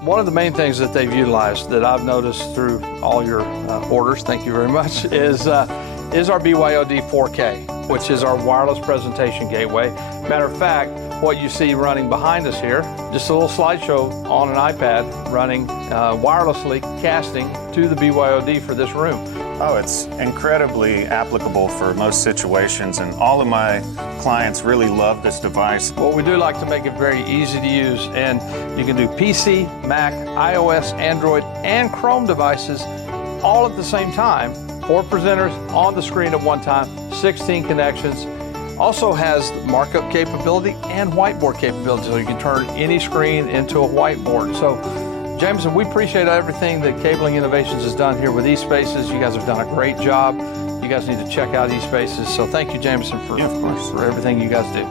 One of the main things that they've utilized that I've noticed through all your orders, thank you very much, is our BYOD4K, which is our wireless presentation gateway. Matter of fact, what you see running behind us here, just a little slideshow on an iPad running wirelessly, casting to the BYOD for this room. Oh, it's incredibly applicable for most situations, and all of my clients really love this device. Well, we do like to make it very easy to use, and you can do PC, Mac, iOS, Android, and Chrome devices all at the same time. 4 presenters on the screen at one time, 16 connections. Also has markup capability and whiteboard capability, so you can turn any screen into a whiteboard. So, Jameson, we appreciate everything that Cabling Innovations has done here with eSpaces. You guys have done a great job. You guys need to check out eSpaces. So thank you, Jameson, for everything you guys do.